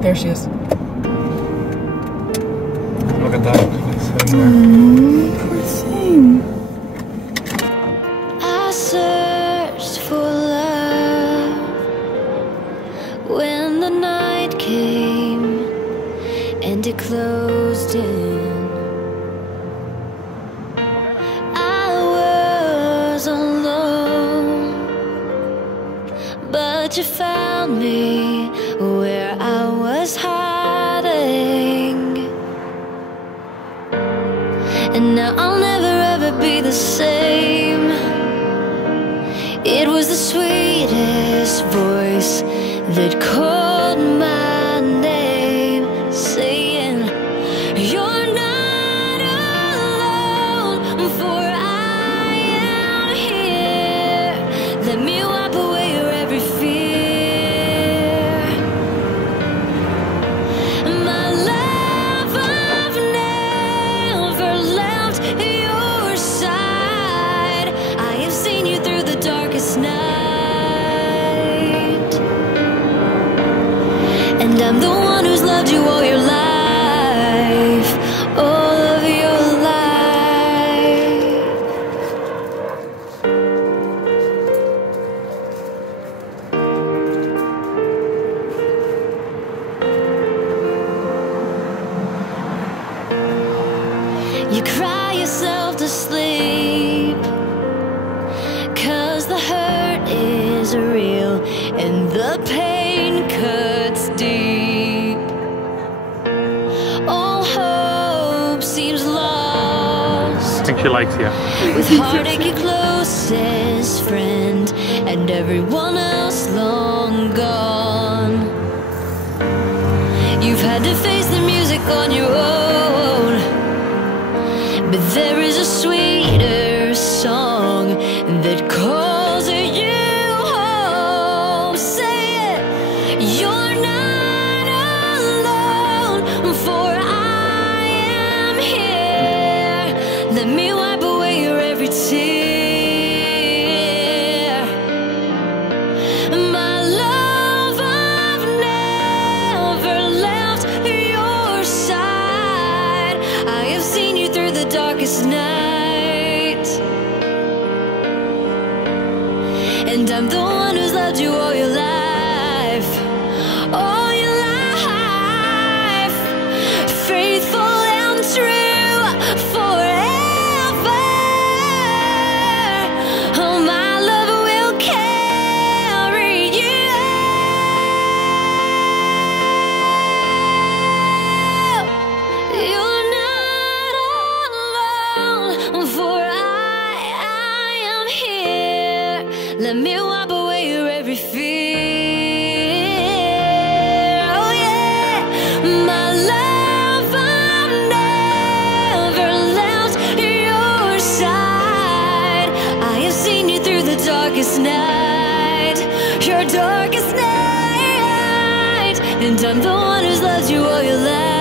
There she is. Look at that. Poor thing. I searched for love when the night came and it closed in. I was alone, but you found me where I was hiding. And now I'll never ever be the same. It was the sweetest voice that called my name, saying, "You're not alone, for I am here. Let me wipe away your every fear. My love, I've never left your side. I have seen you through the darkest night, and I'm the one who's loved you all your life, all of your life." You cry yourself to sleep, 'cause the hurt is real and the pain cuts deep. All hope seems lost. I think she likes you. With heartache, your closest friend, and everyone else long gone. You've had to face the music on your own, but there is a sweeter song that calls you home. Say it, you're not alone, for I am here. Let me wipe away your every tear. My love, I've never left your side. I have seen you through the darkest night, and I'm the one who's loved you all your life, all your life. Faithful and true forever. Oh, my love will carry you. You're not alone, for I am here. Let me wipe away your every fear. Oh yeah, my love, I've never left your side. I have seen you through the darkest night, your darkest night, and I'm the one who's loved you all your life.